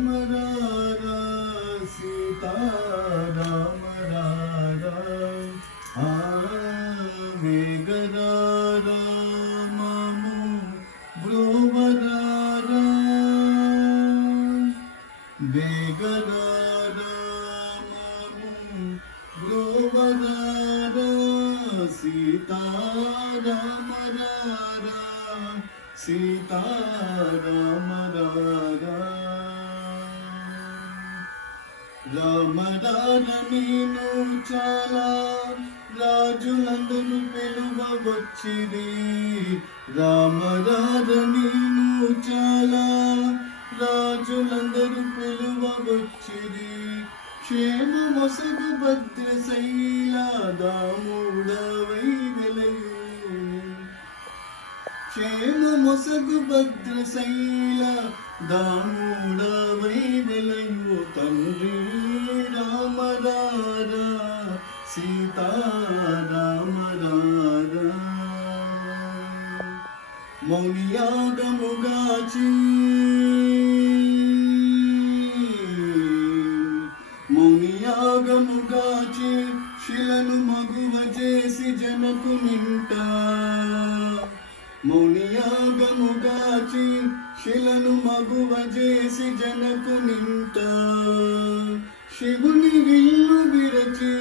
రామ సీతారామ వేగరామము బ్రోవరారా వేగరామము బ్రోవరారా సీతారామ సీతారామ రామరార నేను చాలా రాజులందరూ పిలువవచ్చిరి రామరార నేను చాలా రాజులందరూ పిలువవచ్చిరి క్షేమ మొసగు భద్రశైల దాముడవై వెలయు క్షేమ మొసగు భద్రశైల దాముడవై వెలయు తండ్రి రామరార సీతారామరార మౌనియాగముగాచి మౌనియాగముగాచి శిలను మగువ చేసి జనకు నింట మౌనియాగముగాచి శిలను మగువ చేసి జనకు నింట శివుని విల్లు విరచి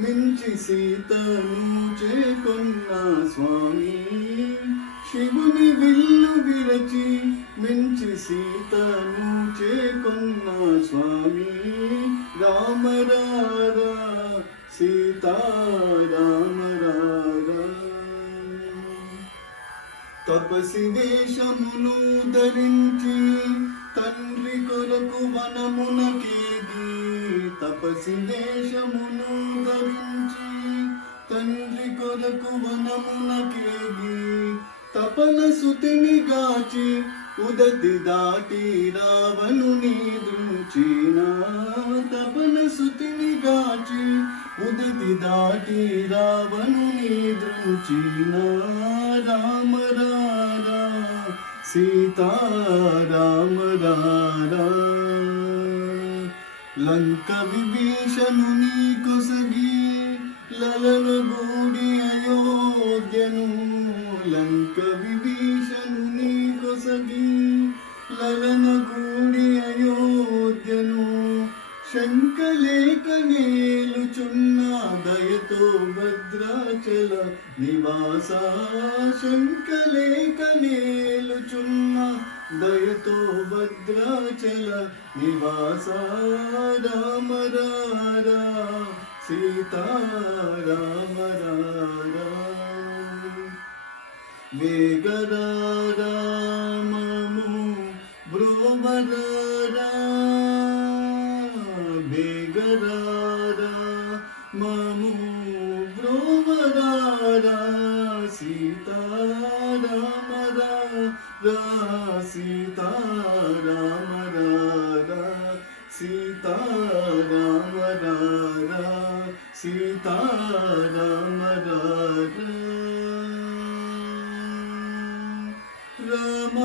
మించి సీతను చేకొన్న స్వామి శివుని విల్లు విరచి మించి సీతను చేకొన్న స్వామి రామరార సీతారామరార తపసి వేషమును ధరించి తండ్రి కొరకు వనమునకేగి తపసి వేషమును ధరించి తండ్రి కొరకు వనమునకేగి తపన సుతిని గాచి ఉదతి దాటి రావణుని దృంచిన తపన సుతిని గాచి ఉదతి దాటి రావణుని దృంచిన రామరార సీతారామరార లంక విభీషణుని కొసగి లలన గూడి అయోధ్యను లంక విభీషణుని కొసగి లలన గూడి అయోధ్యను శంకలేక నేలుచున్న దయతో భద్రాచల నివాస శంకలేక నేలుచున్న దయతో భద్రాచల నివాస రామరార సీతారామరార వేగరామము బ్రోవరారా వేగరామము బ్రోవరారా సీతారామరార సీతారామరార సీతారామరార సీతారామరార రామ